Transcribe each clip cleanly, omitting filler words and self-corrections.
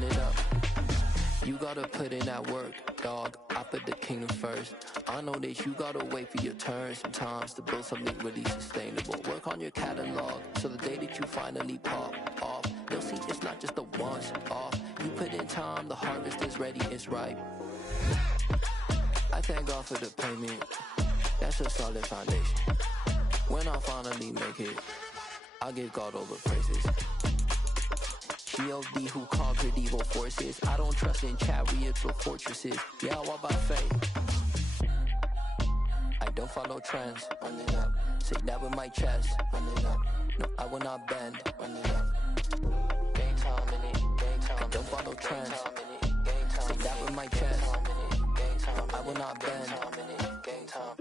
run it up. You gotta put in that work, dog. I put the kingdom first. I know that you gotta wait for your turn sometimes to build something really sustainable. Work on your catalog, so the day that you finally pop off, you'll see it's not just a once off. You put in time, the harvest is ready, it's ripe. I thank God for the payment, that's a solid foundation. When I finally make it, I'll give God all the praises. G.O.D. who conquered evil forces. I don't trust in chariots or fortresses. Yeah, I walk by faith. I don't follow trends. Run it up. Say that with my chest. Run it up. No, I will not bend. Run it up. Game time in it. Game time. I don't follow trends. Say that with my chest. No, I will not bend. Game time.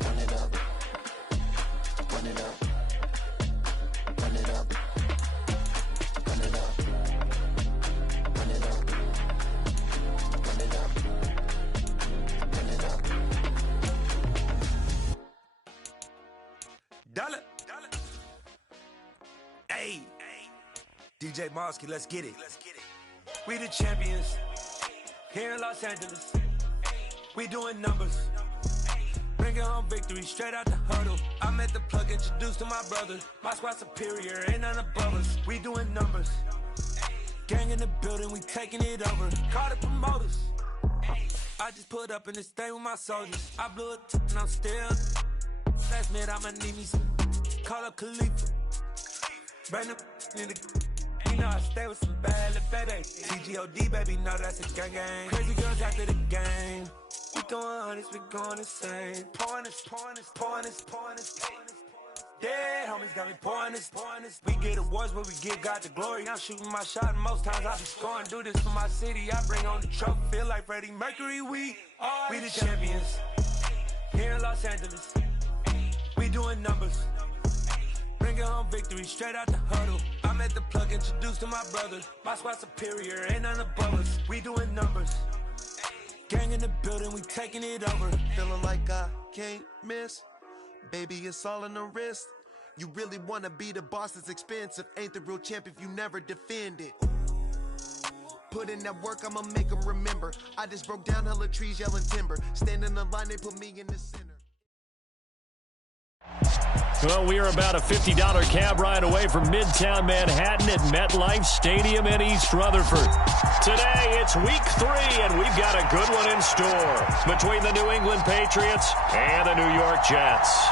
Run it up. Run it up. Run it up. Hey, DJ Mosky, let's get it. We the champions here in Los Angeles. We doing numbers, bringing home victory straight out the huddle. I met the plug, introduced to my brother. My squad superior, ain't none above us. We doing numbers, gang in the building, we taking it over. Call the promoters. I just put up in this thing with my soldiers. I blew it and I'm still. Last minute I'ma need me some. Call up Khalifa. Bring them in the. You know I stay with some bad little baby. TGOD baby, know that's a gang gang. Crazy girls after the game. We throwing hundreds, we going insane. Pouring this. Dead homies got me pouring this. We get awards, but we give God the glory. I'm shooting my shot, and most times I be scoring. Do this for my city, I bring on the trophy. Feel like Freddie Mercury, we the champions here in Los Angeles. We doing numbers, bringing home victory straight out the huddle. I met the plug, introduced to my brother. My squad superior, ain't none above us. We doing numbers, gang in the building, we taking it over. Feeling like I can't miss. Baby, it's all in the wrist. You really wanna be the boss, it's expensive. Ain't the real champ if you never defend it. Put in that work, I'ma make them remember. I just broke down hella trees, yelling timber. Stand in the line, they put me in the center. Well, we are about a $50 cab ride away from Midtown Manhattan at MetLife Stadium in East Rutherford. Today, it's week 3, and we've got a good one in store between the New England Patriots and the New York Jets.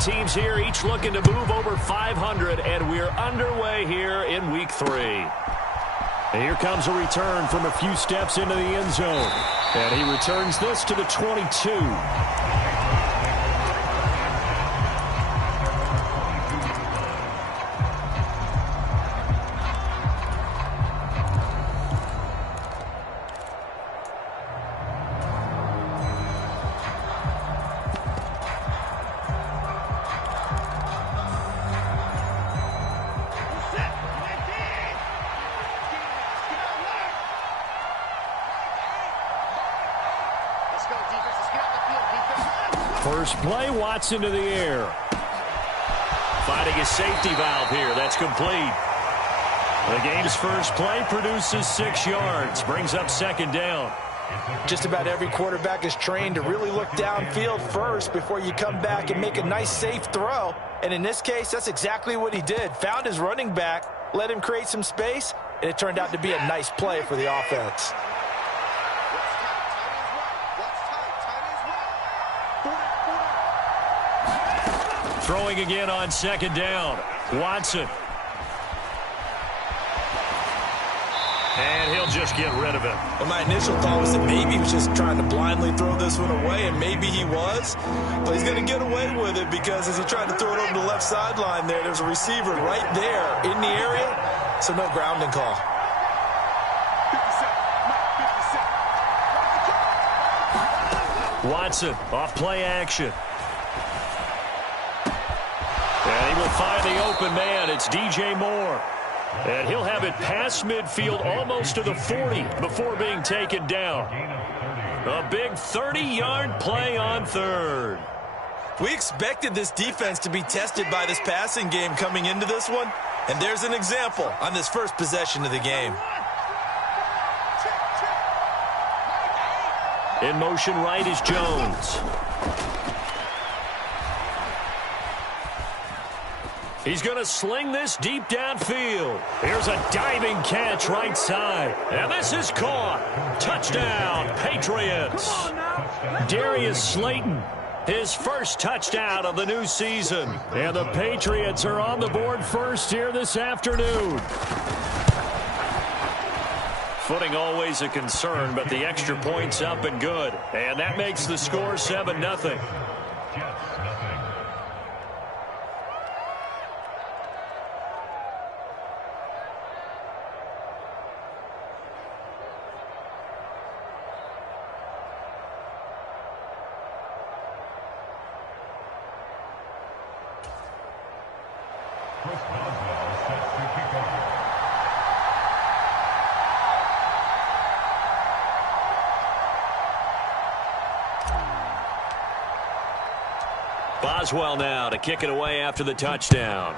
Teams here, each looking to move over 500, and we're underway here in week 3. And here comes a return from a few steps into the end zone, and he returns this to the 22. First play, Watson to the air. Finding a safety valve here. That's complete. The game's first play produces 6 yards. Brings up second down. Just about every quarterback is trained to really look downfield first before you come back and make a nice, safe throw. And in this case, that's exactly what he did. Found his running back, let him create some space, and it turned out to be a nice play for the offense. Throwing again on second down. Watson. And he'll just get rid of it. Well, my initial thought was that maybe he was just trying to blindly throw this one away, and maybe he was. But he's going to get away with it because as he tried to throw it over the left sideline there's a receiver right there in the area, so no grounding call. 57. Watson off play action. And he will find the open man. It's DJ Moore. And he'll have it past midfield almost to the 40 before being taken down. A big 30-yard play on third. We expected this defense to be tested by this passing game coming into this one. And there's an example on this first possession of the game. In motion right is Jones. He's going to sling this deep downfield. Here's a diving catch right side. And this is caught. Touchdown, Patriots. Darius Slayton, his first touchdown of the new season. And the Patriots are on the board first here this afternoon. Footing always a concern, but the extra point's up and good. And that makes the score 7-0. Boswell now to kick it away after the touchdown.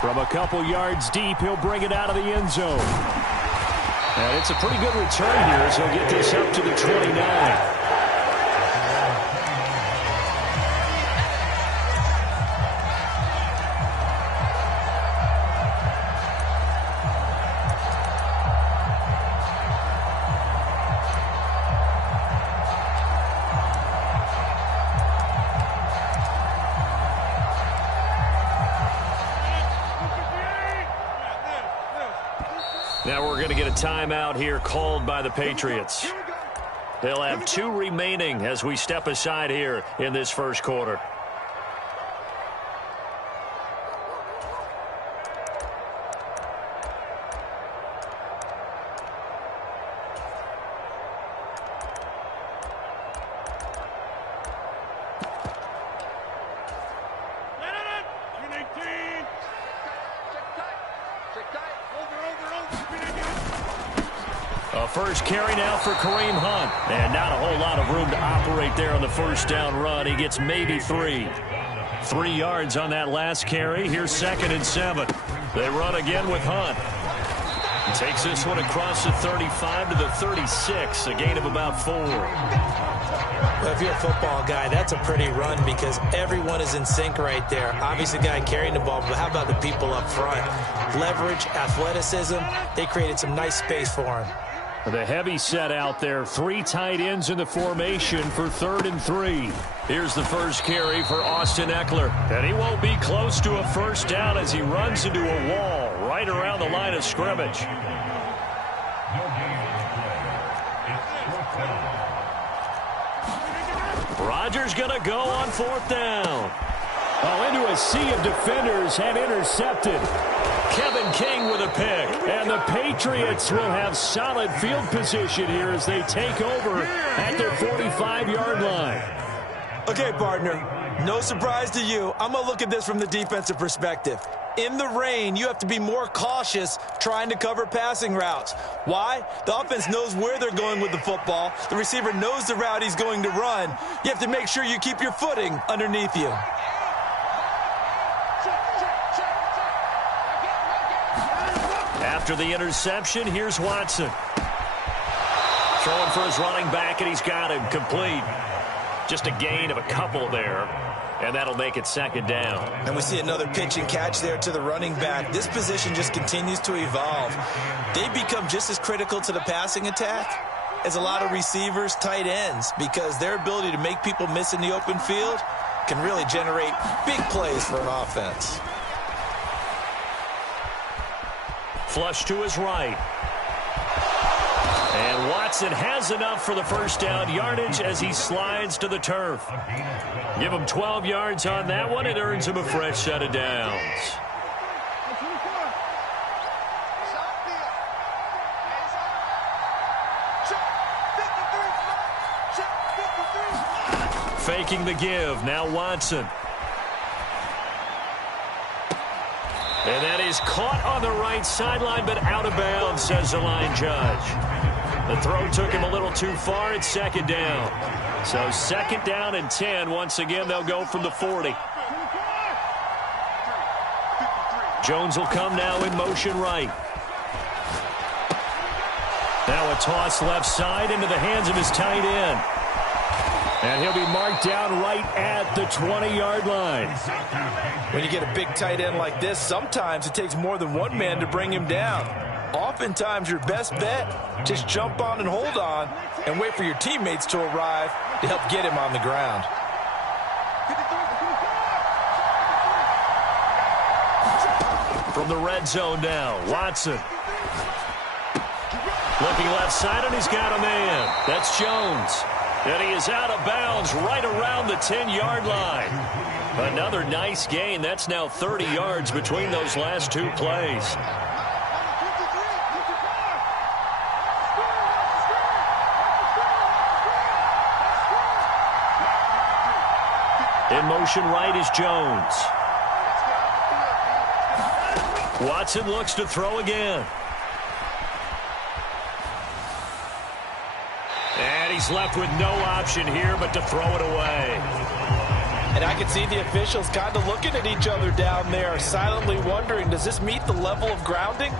From a couple yards deep, he'll bring it out of the end zone. And it's a pretty good return here as he'll get this up to the 29. Now we're going to get a timeout here called by the Patriots. They'll have 2 remaining as we step aside here in this first quarter. First carry now for Kareem Hunt. And not a whole lot of room to operate there on the first down run. He gets maybe 3. 3 yards on that last carry. Here's 2nd and 7. They run again with Hunt. He takes this one across the 35 to the 36. A gain of about 4. Well, if you're a football guy, that's a pretty run because everyone is in sync right there. Obviously, the guy carrying the ball, but how about the people up front? Leverage, athleticism, they created some nice space for him. The heavy set out there. 3 tight ends in the formation for 3rd and 3. Here's the first carry for Austin Eckler. And he won't be close to a first down as he runs into a wall right around the line of scrimmage. Rodgers going to go on 4th down. Oh, into a sea of defenders and intercepted. Kevin King with a pick. And the Patriots will have solid field position here as they take over at their 45-yard line. Okay, partner, no surprise to you. I'm going to look at this from the defensive perspective. In the rain, you have to be more cautious trying to cover passing routes. Why? The offense knows where they're going with the football. The receiver knows the route he's going to run. You have to make sure you keep your footing underneath you. After the interception, here's Watson. Throwing for his running back, and he's got him complete. Just a gain of a couple there, and that'll make it 2nd down. And we see another pitch and catch there to the running back. This position just continues to evolve. They become just as critical to the passing attack as a lot of receivers, tight ends, because their ability to make people miss in the open field can really generate big plays for an offense. Flush to his right. And Watson has enough for the first down yardage as he slides to the turf. Give him 12 yards on that one. It earns him a fresh set of downs. faking the give. Now Watson. And that is caught on the right sideline, but out of bounds, says the line judge. The throw took him a little too far. It's second down. So second down and 10. Once again, they'll go from the 40. Jones will come now in motion right. Now a toss left side into the hands of his tight end. And he'll be marked down right at the 20-yard line. When you get a big tight end like this, sometimes it takes more than one man to bring him down. Oftentimes, your best bet, just jump on and hold on and wait for your teammates to arrive to help get him on the ground. From the red zone now, Watson. Looking left side, and he's got a man. That's Jones. And he is out of bounds right around the 10-yard line. Another nice gain. That's now 30 yards between those last two plays. In motion right is Jones. Watson looks to throw again. And he's left with no option here but to throw it away. And I can see the officials kind of looking at each other down there, silently wondering, does this meet the level of grounding?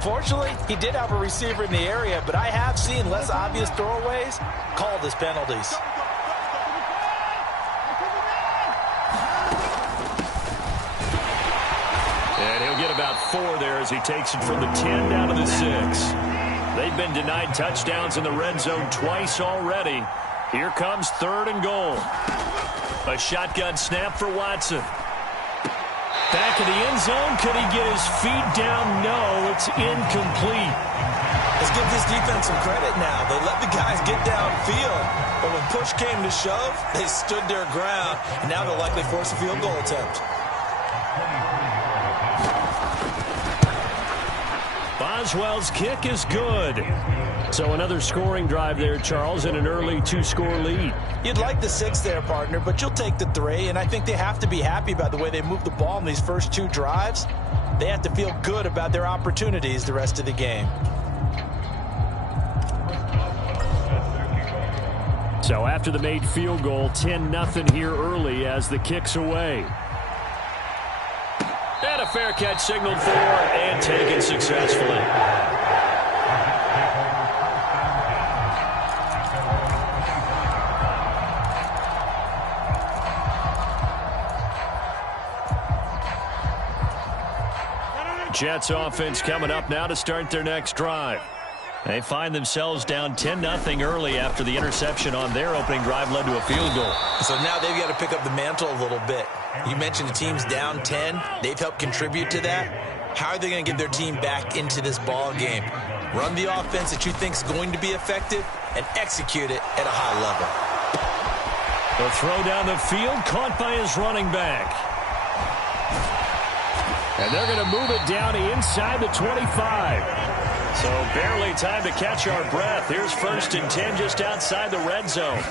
Fortunately, he did have a receiver in the area, but I have seen less obvious throwaways called as penalties. And he'll get about 4 there as he takes it from the 10 down to the 6. They've been denied touchdowns in the red zone twice already. Here comes 3rd and goal. A shotgun snap for Watson. Back in the end zone. Could he get his feet down? No, it's incomplete. Let's give this defense some credit now. They let the guys get downfield. But when push came to shove, they stood their ground. And now they'll likely force a field goal attempt. Boswell's kick is good. So another scoring drive there, Charles, and an early 2-score lead. You'd like the 6 there, partner, but you'll take the 3, and I think they have to be happy about the way they moved the ball in these first 2 drives. They have to feel good about their opportunities the rest of the game. So after the made field goal, 10-0 here early as the kick's away. And a fair catch signaled for and taken successfully. Jets offense coming up now to start their next drive. They find themselves down 10-0 early after the interception on their opening drive led to a field goal. So now they've got to pick up the mantle a little bit. You mentioned the team's down 10. They've helped contribute to that. How are they going to get their team back into this ball game? Run the offense that you think is going to be effective and execute it at a high level. The throw down the field caught by his running back. And they're going to move it down inside the 25. So barely time to catch our breath. Here's 1st and 10 just outside the red zone.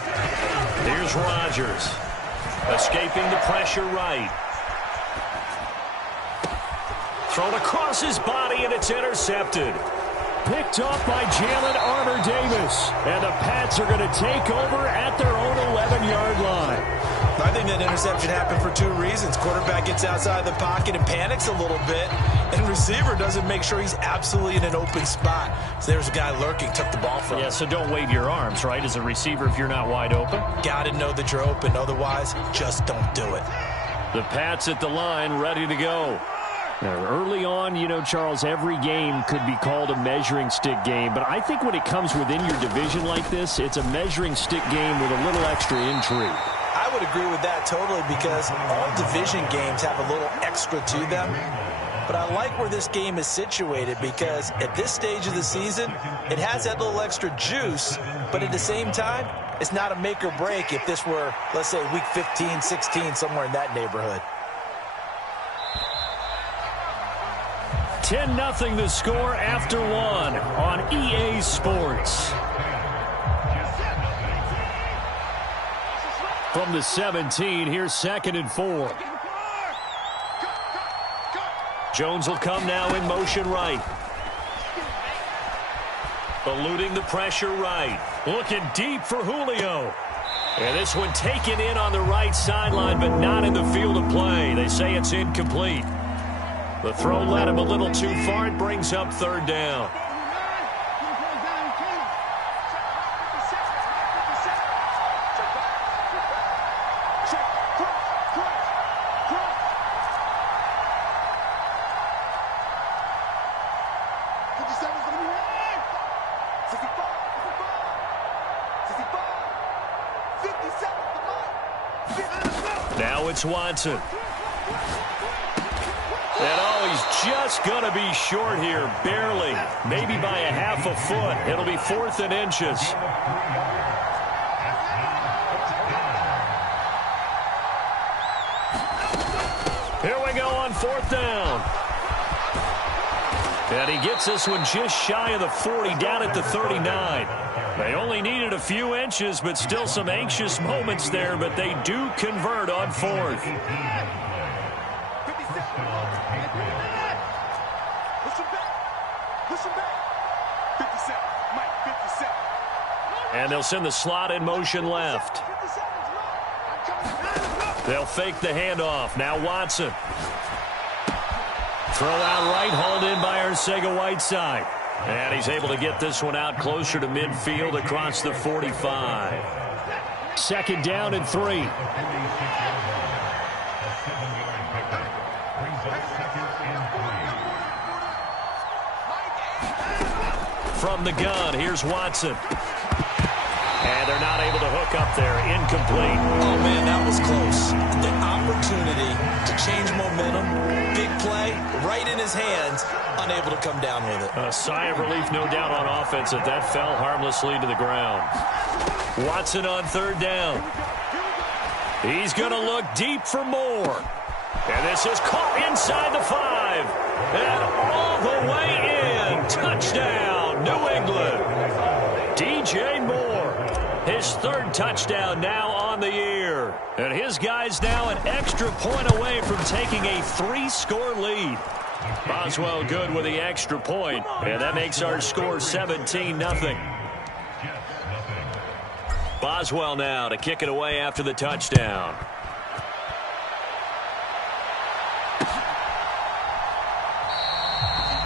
Here's Rodgers. Escaping the pressure right. Thrown across his body, and it's intercepted. Picked off by Jalen Armour-Davis. And the Pats are going to take over at their own 11-yard line. I think that interception happened for 2 reasons. Quarterback gets outside the pocket and panics a little bit. And receiver doesn't make sure he's absolutely in an open spot. So there's a guy lurking, took the ball from him. Yeah, so don't wave your arms, right, as a receiver if you're not wide open. Got to know that you're open. Otherwise, just don't do it. The Pats at the line, ready to go. Now, early on, you know, Charles, every game could be called a measuring stick game. But I think when it comes within your division like this, it's a measuring stick game with a little extra intrigue. I would agree with that totally because all division games have a little extra to them. But I like where this game is situated because at this stage of the season, it has that little extra juice. But at the same time, it's not a make or break if this were, let's say, week 15, 16, somewhere in that neighborhood. 10-0 the score after 1 on EA Sports. From the 17, here's 2nd and 4. Jones will come now in motion right. Eluding the pressure right. Looking deep for Julio. And this one taken in on the right sideline, but not in the field of play. They say it's incomplete. The throw led him a little too far. It brings up 3rd down. Now it's Watson. And he's just going to be short here, barely, maybe by a half a foot. It'll be 4th and inches. Here we go on 4th down. And he gets this one just shy of the 40, down at the 39. They only needed a few inches, but still some anxious moments there, but they do convert on 4th. And they'll send the slot in motion left. They'll fake the handoff. Now Watson. Throw out right, hauled in by Arcega-Whiteside. And he's able to get this one out closer to midfield across the 45. 2nd down and 3. From the gun, here's Watson. And they're not able to hook up there. Incomplete. Oh, man, that was close. The opportunity to change momentum, big play, right in his hands, unable to come down with it. A sigh of relief, no doubt, on offense that fell harmlessly to the ground. Watson on 3rd down. He's going to look deep for more. And this is caught inside the 5. And all the way in. Touchdown, New England. DJ Moore, his 3rd touchdown now on the year. And his guys now an extra point away from taking a 3-score lead. Boswell good with the extra point, and that makes our score 17-0. Boswell now to kick it away after the touchdown.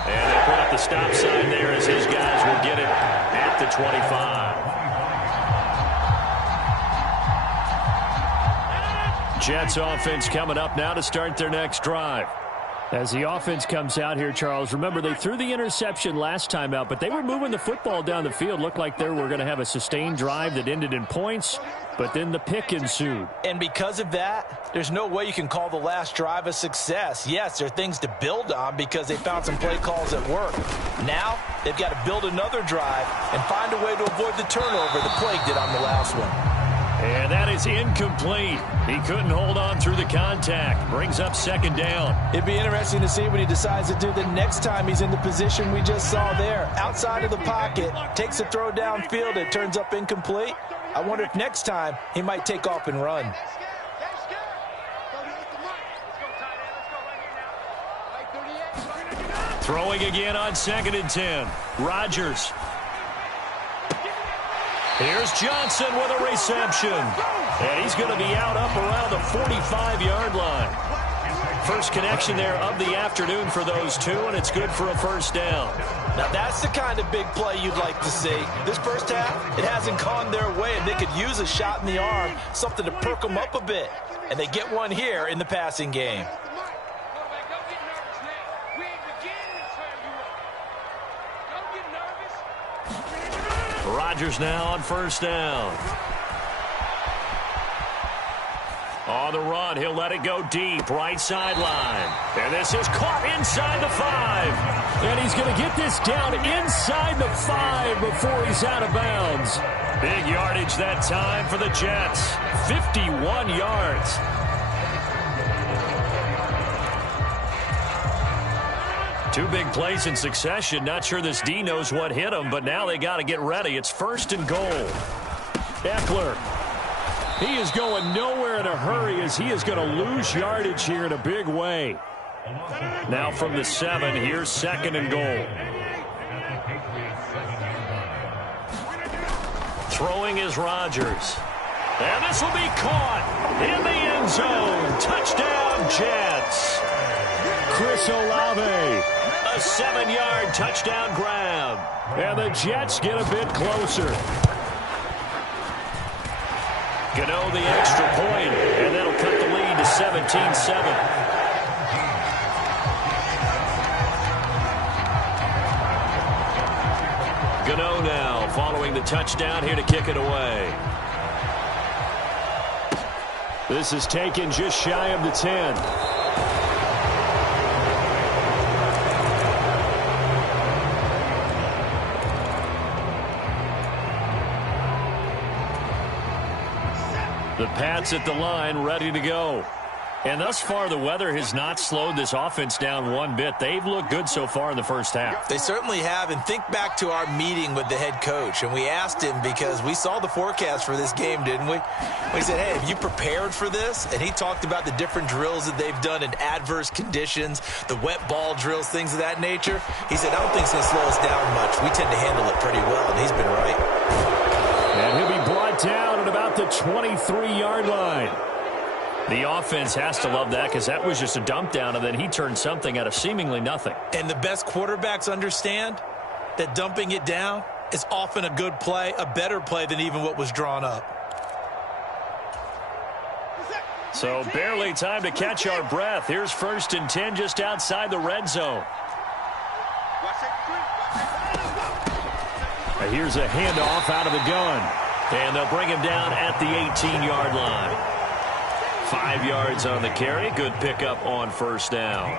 And they put up the stop sign there as his guys will get it at the 25. Jets offense coming up now to start their next drive. As the offense comes out here, Charles, remember they threw the interception last time out, but they were moving the football down the field. Looked like they were going to have a sustained drive that ended in points, but then the pick ensued. And because of that, there's no way you can call the last drive a success. Yes, there are things to build on because they found some play calls that work. Now, they've got to build another drive and find a way to avoid the turnover the Plague did on the last one. And that is incomplete. He couldn't hold on through the contact. Brings up 2nd down. It'd be interesting to see what he decides to do the next time he's in the position we just saw there. Outside of the pocket, takes a throw downfield, it turns up incomplete. I wonder if next time he might take off and run. Throwing again on 2nd and 10. Rodgers. Here's Johnson with a reception. And he's going to be out up around the 45-yard line. First connection there of the afternoon for those two, and it's good for a 1st down. Now that's the kind of big play you'd like to see. This first half, it hasn't gone their way, and they could use a shot in the arm, something to perk them up a bit. And they get one here in the passing game. Rodgers now on 1st down. On the run, he'll let it go deep, right sideline. And this is caught inside the 5. And he's going to get this down inside the 5 before he's out of bounds. Big yardage that time for the Jets. 51 yards. Two big plays in succession. Not sure this D knows what hit him, but now they got to get ready. It's 1st and goal. Eckler. He is going nowhere in a hurry as he is going to lose yardage here in a big way. Now from the 7, here's 2nd and goal. Throwing is Rodgers. And this will be caught in the end zone. Touchdown, Jets. Chris Olave, a 7-yard touchdown grab. And the Jets get a bit closer. Gano the extra point, and that'll cut the lead to 17-7. Gano now following the touchdown here to kick it away. This is taken just shy of the 10. The Pats at the line, ready to go. And thus far, the weather has not slowed this offense down one bit. They've looked good so far in the first half. They certainly have. And think back to our meeting with the head coach. And we asked him because we saw the forecast for this game, didn't we? We said, hey, have you prepared for this? And he talked about the different drills that they've done in adverse conditions, the wet ball drills, things of that nature. He said, I don't think it's going to slow us down much. We tend to handle it pretty well, and he's been right. And he'll be brought down at about the 23-yard line. The offense has to love that because that was just a dump down, and then he turned something out of seemingly nothing. And the best quarterbacks understand that dumping it down is often a good play, a better play than even what was drawn up. So barely time to catch our breath. Here's 1st and 10 just outside the red zone. Here's a handoff out of the gun. And they'll bring him down at the 18-yard line. 5 yards on the carry. Good pickup on 1st down.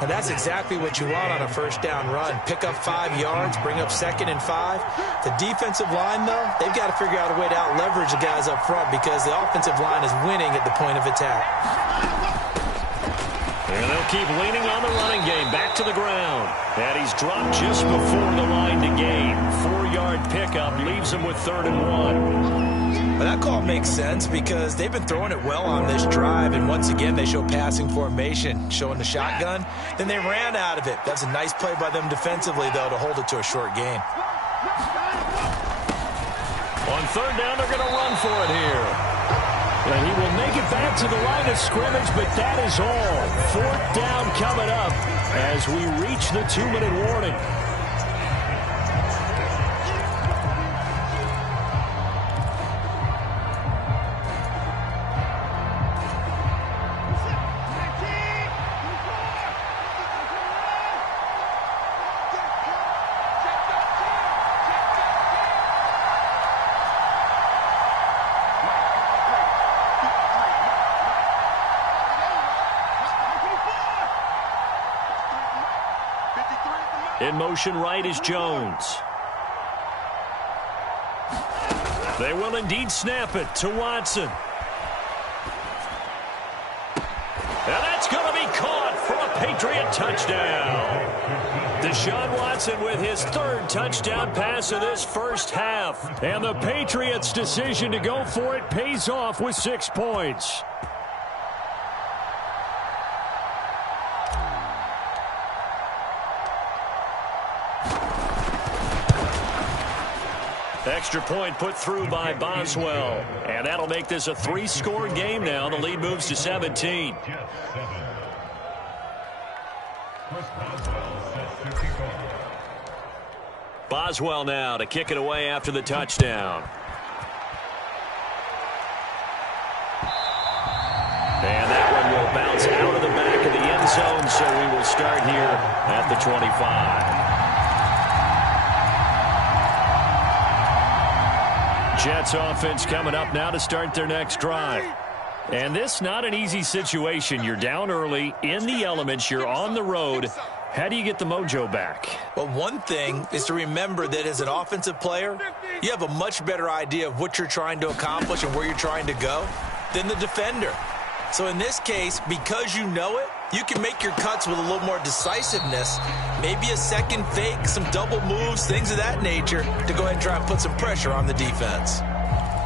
And that's exactly what you want on a 1st down run. Pick up 5 yards, bring up 2nd and 5. The defensive line, though, they've got to figure out a way to out-leverage the guys up front because the offensive line is winning at the point of attack. And they'll keep leaning on the running game. Back to the ground. And he's dropped just before the line to gain. 4-yard pickup leaves him with 3rd and 1. But that call makes sense because they've been throwing it well on this drive, and once again they show passing formation, showing the shotgun. Then they ran out of it. That's a nice play by them defensively, though, to hold it to a short gain. On 3rd down, they're going to run for it here. And he will make it back to the line of scrimmage, but that is all. 4th down coming up as we reach the 2-minute warning. In motion right is Jones. They will indeed snap it to Watson. And that's going to be caught for a Patriot touchdown. Deshaun Watson with his 3rd touchdown pass of this first half. And the Patriots' decision to go for it pays off with 6 points. Extra point put through by Boswell. And that'll make this a 3-score game now. The lead moves to 17. Boswell now to kick it away after the touchdown. And that one will bounce out of the back of the end zone, so we will start here at the 25. Jets offense coming up now to start their next drive. And this not an easy situation. You're down early, in the elements, you're on the road. How do you get the mojo back? Well, one thing is to remember that as an offensive player, you have a much better idea of what you're trying to accomplish and where you're trying to go than the defender. So in this case, because you know it, you can make your cuts with a little more decisiveness, maybe a second fake, some double moves, things of that nature, to go ahead and try and put some pressure on the defense.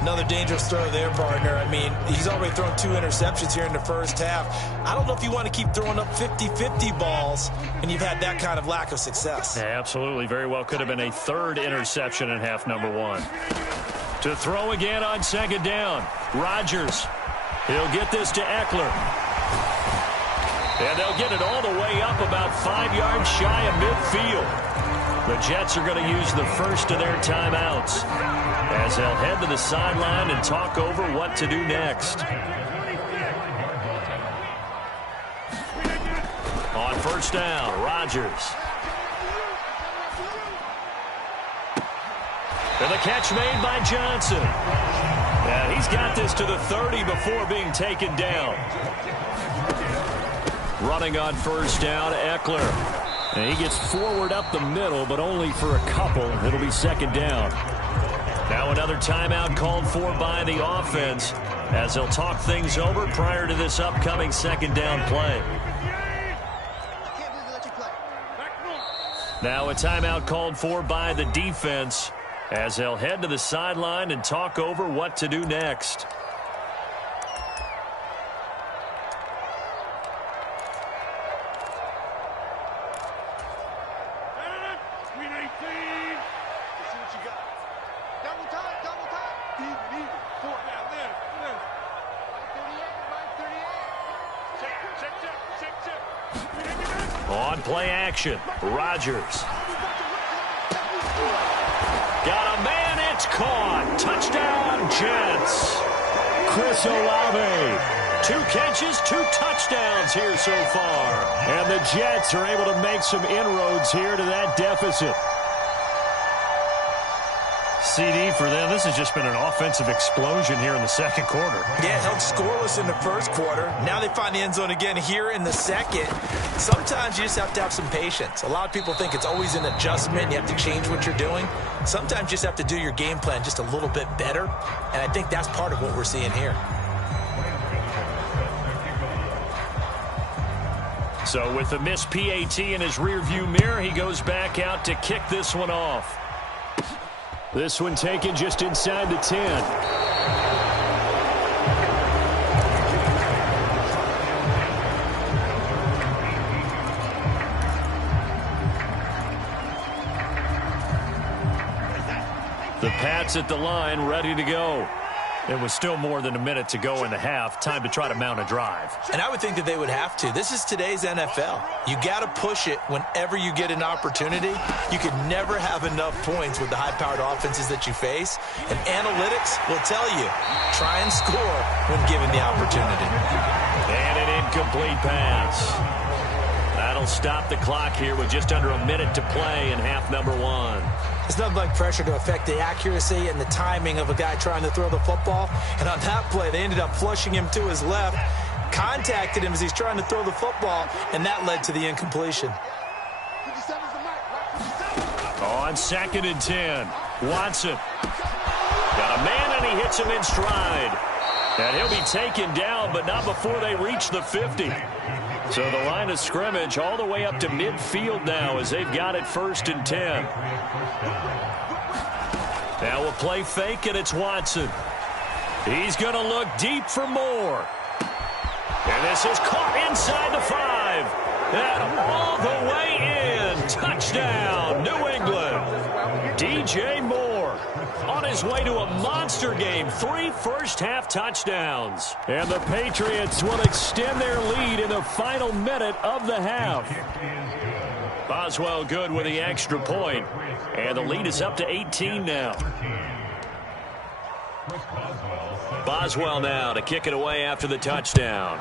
Another dangerous throw there, partner. I mean, he's already thrown 2 interceptions here in the first half. I don't know if you want to keep throwing up 50-50 balls, and you've had that kind of lack of success. Yeah, absolutely. Very well could have been a 3rd interception in half number 1. To throw again on 2nd down. Rodgers. He'll get this to Eckler. And they'll get it all the way up about 5 yards shy of midfield. The Jets are going to use the first of their timeouts as they'll head to the sideline and talk over what to do next. On 1st down, Rodgers. And the catch made by Johnson. And he's got this to the 30 before being taken down. Running on 1st down, Eckler. And he gets forward up the middle, but only for a couple. It'll be 2nd down. Now another timeout called for by the offense as they'll talk things over prior to this upcoming 2nd down play. Now a timeout called for by the defense as they'll head to the sideline and talk over what to do next. On play action, Rodgers. Got a man, it's caught. Touchdown, Jets. Chris Olave. 2 catches, 2 touchdowns here so far. And the Jets are able to make some inroads here to that deficit. CD for them. This has just been an offensive explosion here in the 2nd quarter. Yeah, held scoreless in the 1st quarter. Now they find the end zone again here in the 2nd. Sometimes you just have to have some patience. A lot of people think it's always an adjustment. You have to change what you're doing. Sometimes you just have to do your game plan just a little bit better. And I think that's part of what we're seeing here. So with the missed PAT in his rearview mirror, he goes back out to kick this one off. This one taken just inside the 10. The Pats at the line, ready to go. It was still more than a minute to go in the half. Time to try to mount a drive. And I would think that they would have to. This is today's NFL. You got to push it whenever you get an opportunity. You could never have enough points with the high-powered offenses that you face. And analytics will tell you, try and score when given the opportunity. And an incomplete pass. That'll stop the clock here with just under a minute to play in half number 1. It's nothing like pressure to affect the accuracy and the timing of a guy trying to throw the football. And on that play, they ended up flushing him to his left, contacted him as he's trying to throw the football, and that led to the incompletion. On 2nd and 10, Watson. Got a man, and he hits him in stride. And he'll be taken down, but not before they reach the 50. So the line of scrimmage all the way up to midfield now as they've got it 1st and 10. Now we'll play fake, and it's Watson. He's going to look deep for more. And this is caught inside the 5. And all the way in. Touchdown, New England. DJ Moore on his way to a monster game. 3 first-half touchdowns. And the Patriots will extend their lead in the final minute of the half. Boswell good with the extra point. And the lead is up to 18 now. Boswell now to kick it away after the touchdown.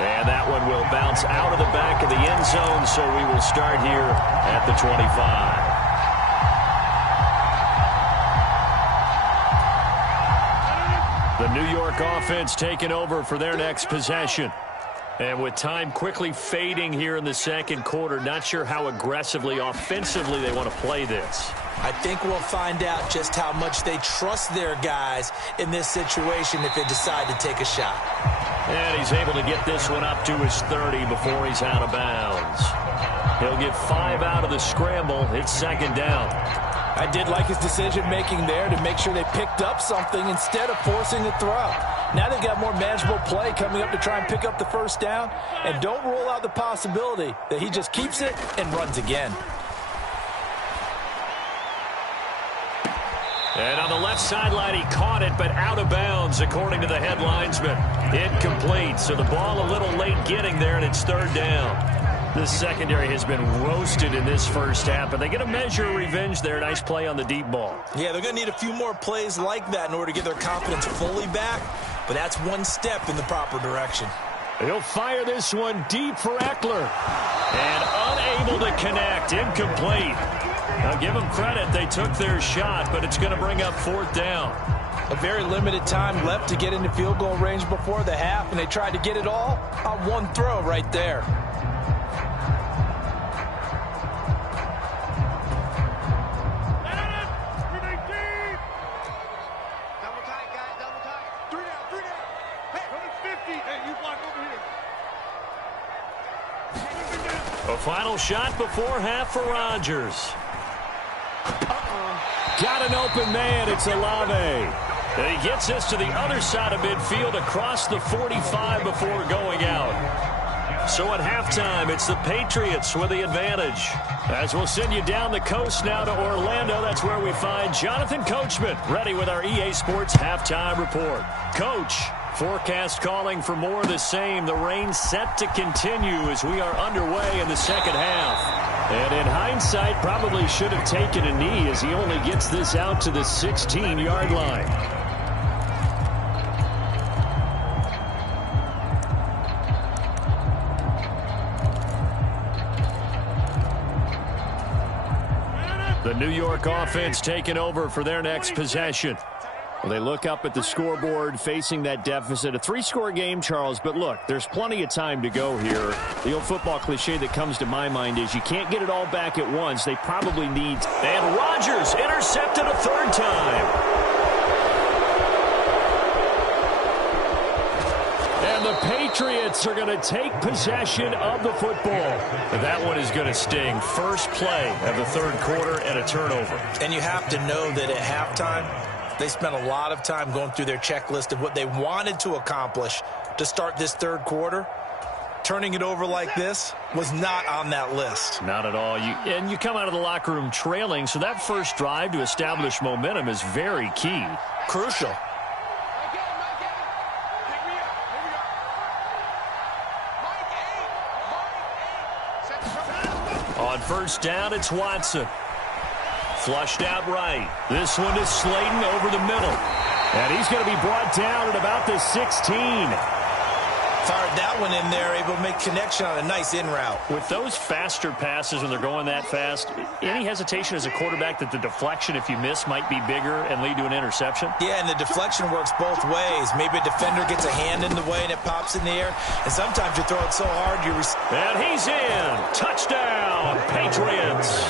And that one will bounce out of the back of the end zone, so we will start here at the 25. The New York offense taking over for their next possession. And with time quickly fading here in the 2nd quarter, not sure how aggressively, offensively they want to play this. I think we'll find out just how much they trust their guys in this situation if they decide to take a shot. And he's able to get this one up to his 30 before he's out of bounds. He'll get 5 out of the scramble. It's second down. I did like his decision-making there to make sure they picked up something instead of forcing a throw. Now they've got more manageable play coming up to try and pick up the first down. And don't rule out the possibility that he just keeps it and runs again. And on the left sideline, he caught it, but out of bounds, according to the head linesman. Incomplete, so the ball a little late getting there, and it's third down. This secondary has been roasted in this first half, but they get a measure of revenge there. Nice play on the deep ball. Yeah, they're going to need a few more plays like that in order to get their confidence fully back, but that's one step in the proper direction. He'll fire this one deep for Eckler. And unable to connect. Incomplete. Now, give them credit. They took their shot, but it's going to bring up fourth down. A very limited time left to get into field goal range before the half, and they tried to get it all on one throw right there. A final shot before half for Rodgers. Got an open man. It's Olave. And he gets this to the other side of midfield across the 45 before going out. So at halftime, it's the Patriots with the advantage. As we'll send you down the coast now to Orlando, that's where we find Jonathan Coachman, ready with our EA Sports halftime report. Coach, forecast calling for more of the same. The rain set to continue as we are underway in the second half. And in hindsight, probably should have taken a knee as he only gets this out to the 16-yard line. The New York offense taking over for their next possession. Well, they look up at the scoreboard facing that deficit. A 3-score game, Charles, but look, there's plenty of time to go here. The old football cliche that comes to my mind is you can't get it all back at once. They probably need... And Rodgers intercepted a third time. And the Patriots are going to take possession of the football. That one is going to sting. First play of the third quarter and a turnover. And you have to know that at halftime, they spent a lot of time going through their checklist of what they wanted to accomplish to start this third quarter. Turning it over like this was not on that list. Not at all. You come out of the locker room trailing, so that first drive to establish momentum is very key. Crucial. On first down, it's Watson. Flushed out right. This one is Slayton over the middle. And he's going to be brought down at about the 16. Fired that one in there, able to make connection on a nice in route. With those faster passes when they're going that fast, any hesitation as a quarterback that the deflection, if you miss, might be bigger and lead to an interception? Yeah, and the deflection works both ways. Maybe a defender gets a hand in the way and it pops in the air. And sometimes you throw it so hard you... And he's in. Touchdown, Patriots.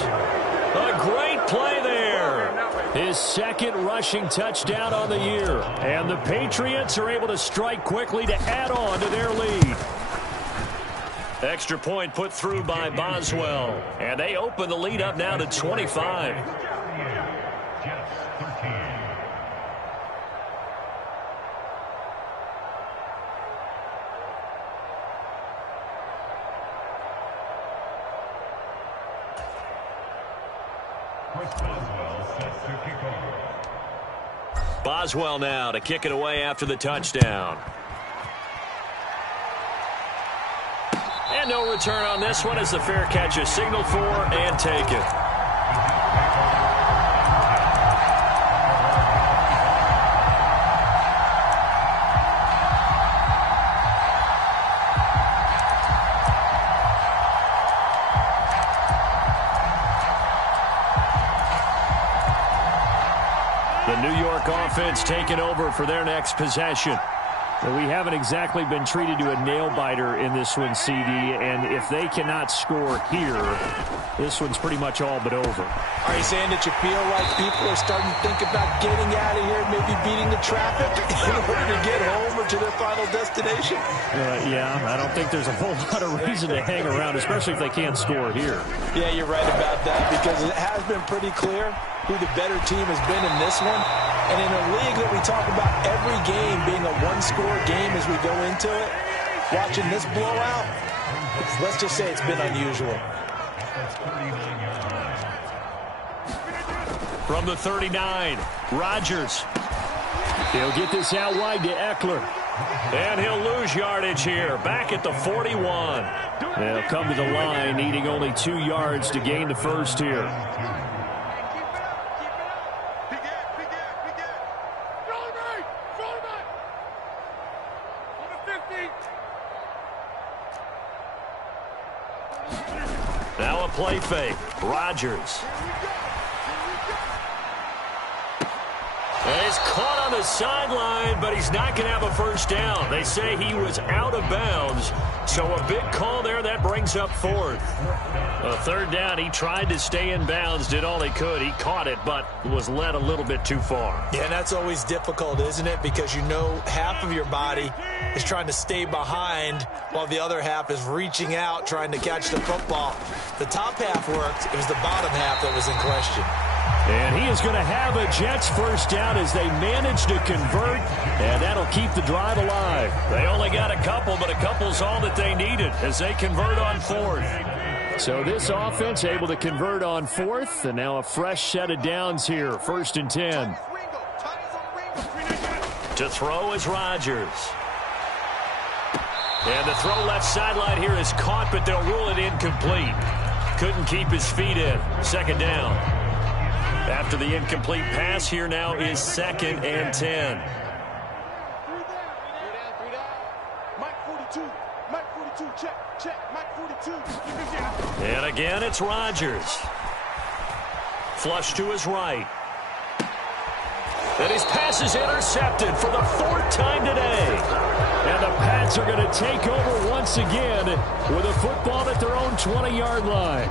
A great play there. His second rushing touchdown on the year. And the Patriots are able to strike quickly to add on to their lead. Extra point put through by Boswell. And they open the lead up now to 25. Boswell now to kick it away after the touchdown. And no return on this one as the fair catch is signaled for and taken. The New York offense taking over for their next possession. We haven't exactly been treated to a nail-biter in this one, CD, and if they cannot score here, this one's pretty much all but over. Are you saying that you feel like people are starting to think about getting out of here, maybe beating the traffic in order to get home or to their final destination? Yeah, I don't think there's a whole lot of reason to hang around, especially if they can't score here. Yeah, you're right about that, because it has been pretty clear who the better team has been in this one. And in a league that we talk about every game being a one-score game as we go into it, watching this blowout, let's just say it's been unusual. From the 39, Rodgers. He'll get this out wide to Eckler. And he'll lose yardage here, back at the 41. They'll come to the line, needing only 2 yards to gain the first here. Now a play fake. Rodgers. And he's caught on the sideline, but he's not going to have a first down. They say he was out of bounds. So a big call there. That brings up 4th. A 3rd down. He tried to stay in bounds, did all he could. He caught it, but was led a little bit too far. Yeah, and that's always difficult, isn't it? Because you know half of your body is trying to stay behind while the other half is reaching out, trying to catch the football. The top half worked. It was the bottom half that was in question. And he is going to have a Jets first down as they manage to convert, and that'll keep the drive alive. They only got a couple, but a couple's all that they needed as they convert on 4th. So this offense able to convert on 4th, and now a fresh set of downs here, 1st and 10. To throw is Rodgers. And the throw left sideline here is caught, but they'll rule it incomplete. Couldn't keep his feet in. 2nd down. After the incomplete pass, here now is 2nd and 10. And again, it's Rodgers. Flush to his right. And his pass is intercepted for the 4th time today. And the Pats are going to take over once again with a football at their own 20-yard line.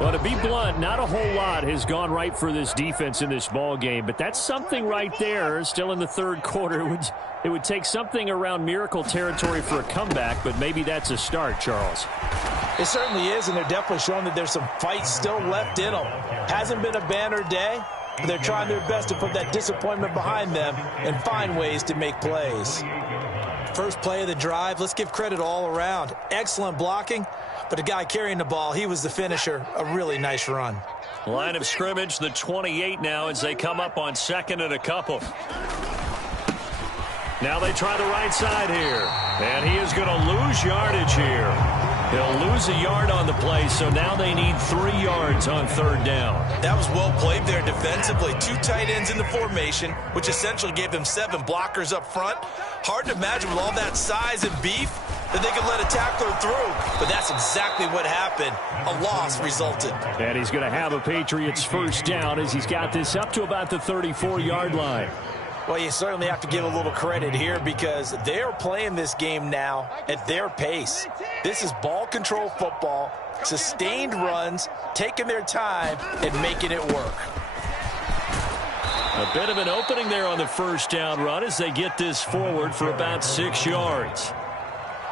Well, to be blunt, not a whole lot has gone right for this defense in this ball game, but that's something right there. Still in the 3rd quarter, it would take something around miracle territory for a comeback, but maybe that's a start, Charles. It certainly is, and they're definitely showing that there's some fight still left in them. Hasn't been a banner day, but they're trying their best to put that disappointment behind them and find ways to make plays. First play of the drive, let's give credit all around. Excellent blocking. But the guy carrying the ball, he was the finisher. A really nice run. Line of scrimmage, the 28 now as they come up on 2nd and a couple. Now they try the right side here. And he is going to lose yardage here. He'll lose a yard on the play, so now they need 3 yards on 3rd down. That was well played there defensively. 2 tight ends in the formation, which essentially gave them 7 blockers up front. Hard to imagine with all that size and beef that they could let a tackler through, but that's exactly what happened. A loss resulted. And he's going to have a Patriots first down as he's got this up to about the 34-yard line. Well, you certainly have to give a little credit here because they're playing this game now at their pace. This is ball control football, sustained runs, taking their time, and making it work. A bit of an opening there on the first down run as they get this forward for about 6 yards.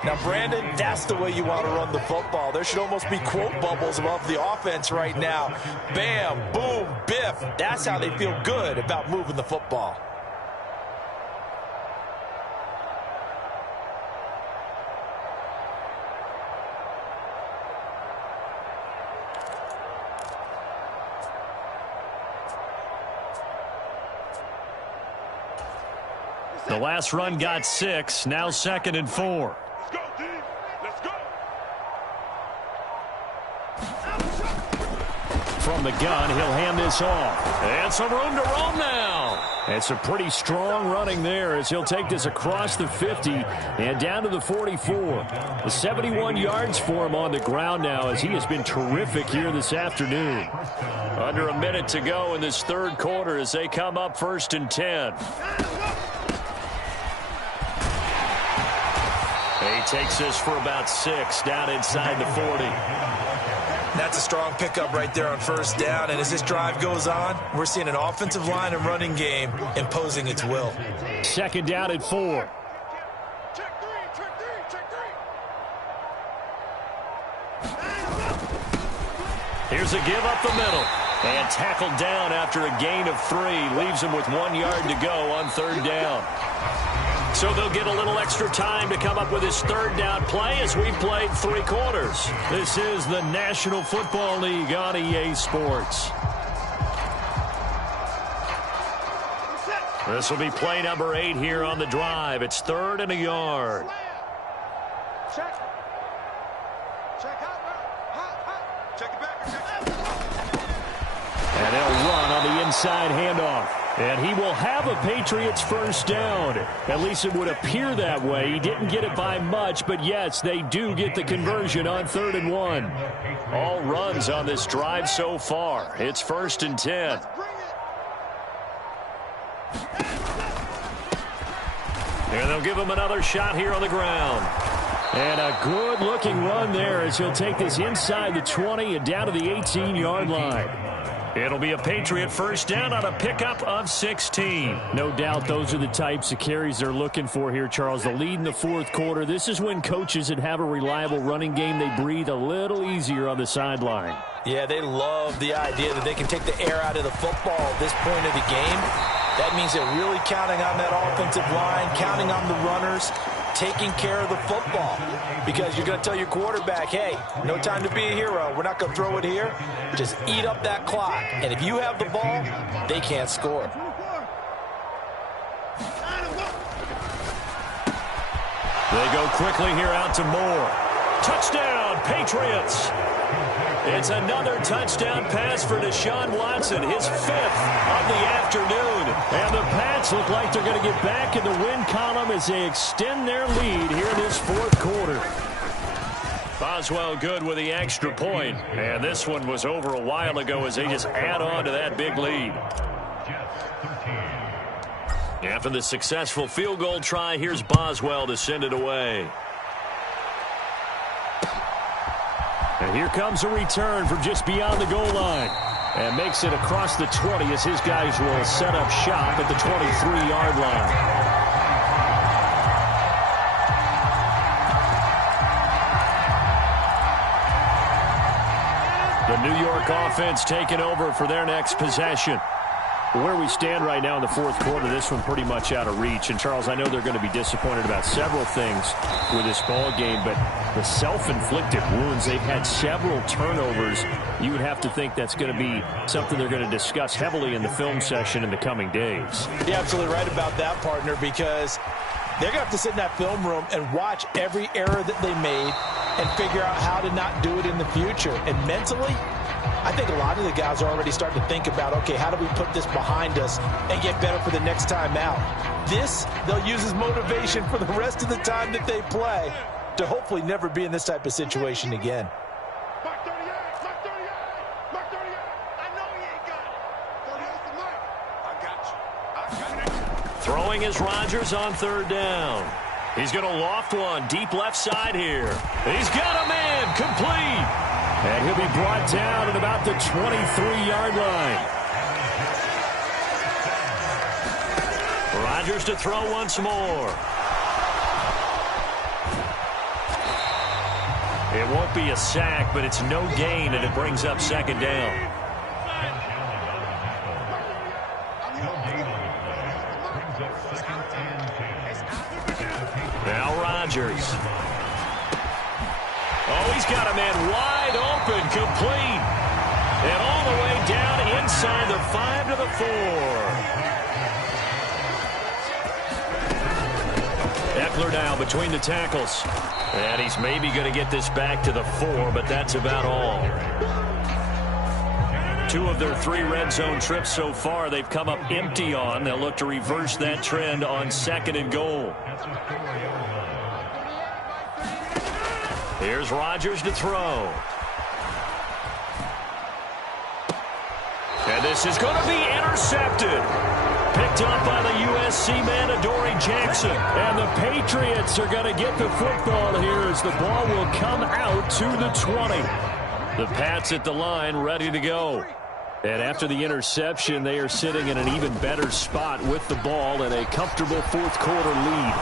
Now, Brandon, that's the way you want to run the football. There should almost be quote bubbles above the offense right now. Bam, boom, biff. That's how they feel good about moving the football. The last run got 6, now 2nd and 4. From the gun, he'll hand this off. And some room to roam now. It's a pretty strong running there as he'll take this across the 50 and down to the 44. The 71 yards for him on the ground now as he has been terrific here this afternoon. Under a minute to go in this 3rd quarter as they come up 1st and 10. He takes this for about 6 down inside the 40. That's a strong pickup right there on first down. And as this drive goes on, we're seeing an offensive line and running game imposing its will. 2nd down and 4. Here's a give up the middle. And tackled down after a gain of 3. Leaves him with 1 yard to go on 3rd down. So they'll get a little extra time to come up with his 3rd down play as we've played 3 quarters. This is the National Football League on EA Sports. This will be play number 8 here on the drive. It's 3rd and a yard. And they'll run on the inside handoff. And he will have a Patriots 1st down. At least it would appear that way. He didn't get it by much, but yes, they do get the conversion on 3rd and 1. All runs on this drive so far. It's 1st and 10. And they'll give him another shot here on the ground. And a good-looking run there as he'll take this inside the 20 and down to the 18-yard line. It'll be a Patriot 1st down on a pickup of 16. No doubt those are the types of carries they're looking for here, Charles. The lead in the 4th quarter. This is when coaches that have a reliable running game, they breathe a little easier on the sideline. Yeah, they love the idea that they can take the air out of the football at this point of the game. That means they're really counting on that offensive line, counting on the runners, taking care of the football. Because you're going to tell your quarterback, hey, no time to be a hero. We're not going to throw it here. Just eat up that clock. And if you have the ball, they can't score. They go quickly here out to Moore. Touchdown, Patriots. It's another touchdown pass for Deshaun Watson, his 5th of the afternoon. And the Pats look like they're going to get back in the win column as they extend their lead here in this 4th quarter. Boswell good with the extra point. And this one was over a while ago as they just add on to that big lead. After the successful field goal try, here's Boswell to send it away. And here comes a return from just beyond the goal line. And makes it across the 20 as his guys will set up shop at the 23-yard line. The New York offense taking over for their next possession. Where we stand right now in the 4th quarter, this one pretty much out of reach. And, Charles, I know they're going to be disappointed about several things with this ball game, but the self-inflicted wounds, they've had several turnovers. You would have to think that's going to be something they're going to discuss heavily in the film session in the coming days. You're absolutely right about that, partner, because they're going to have to sit in that film room and watch every error that they made and figure out how to not do it in the future. And mentally, I think a lot of the guys are already starting to think about, okay, how do we put this behind us and get better for the next time out? This, they'll use as motivation for the rest of the time that they play to hopefully never be in this type of situation again. Throwing is Rodgers on 3rd down. He's going to loft one deep left side here. He's got a man complete. And he'll be brought down at about the 23-yard line. Rodgers to throw once more. It won't be a sack, but it's no gain, and it brings up 2nd down. Now Rodgers. Oh, he's got a man wide open, complete. And all the way down inside the 5 to the 4. Eckler now between the tackles. And he's maybe going to get this back to the 4, but that's about all. 2 of their 3 red zone trips so far they've come up empty on. They'll look to reverse that trend on 2nd and goal. Here's Rodgers to throw. And this is going to be intercepted. Picked up by the USC man, Adoree Jackson. And the Patriots are going to get the football here as the ball will come out to the 20. The Pats at the line, ready to go. And after the interception, they are sitting in an even better spot with the ball and a comfortable fourth quarter lead.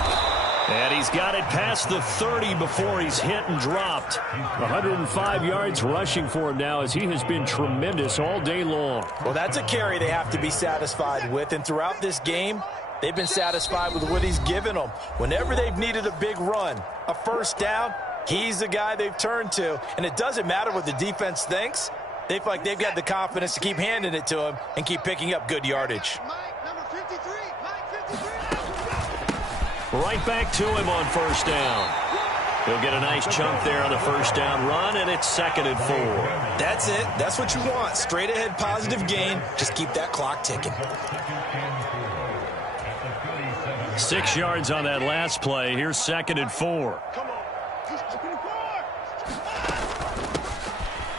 And he's got it past the 30 before he's hit and dropped. 105 yards rushing for him now as he has been tremendous all day long. Well, that's a carry they have to be satisfied with. And throughout this game, they've been satisfied with what he's given them. Whenever they've needed a big run, a first down, he's the guy they've turned to. And it doesn't matter what the defense thinks. They feel like they've got the confidence to keep handing it to him and keep picking up good yardage. Right back to him on first down. He'll get a nice chunk there on the first down run, and it's 2nd and 4. That's it. That's what you want. Straight ahead positive gain. Just keep that clock ticking. 6 yards on that last play. Here's 2nd and 4.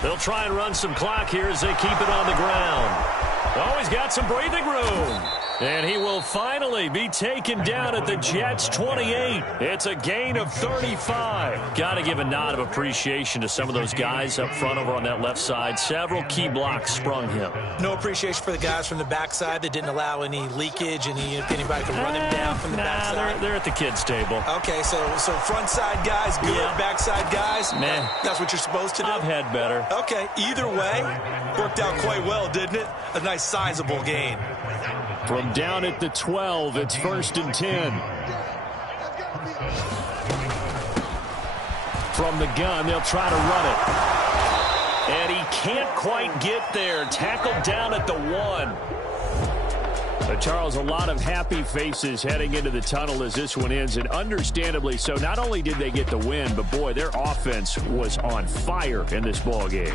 They'll try and run some clock here as they keep it on the ground. Oh, he's got some breathing room. And he will finally be taken down at the Jets' 28. It's a gain of 35. Got to give a nod of appreciation to some of those guys up front over on that left side. Several key blocks sprung him. No appreciation for the guys from the backside that didn't allow any leakage, anybody could run him down from the backside. They're at the kids' table. Okay, so front side guys, good. Yeah. Backside guys, man, that's what you're supposed to do. I've had better. Okay, either way, worked out quite well, didn't it? A nice sizable gain. From down at the 12, it's 1st and 10. From the gun, they'll try to run it. And he can't quite get there. Tackled down at the 1. Charles, a lot of happy faces heading into the tunnel as this one ends, and understandably so. Not only did they get the win, but boy, their offense was on fire in this ball game.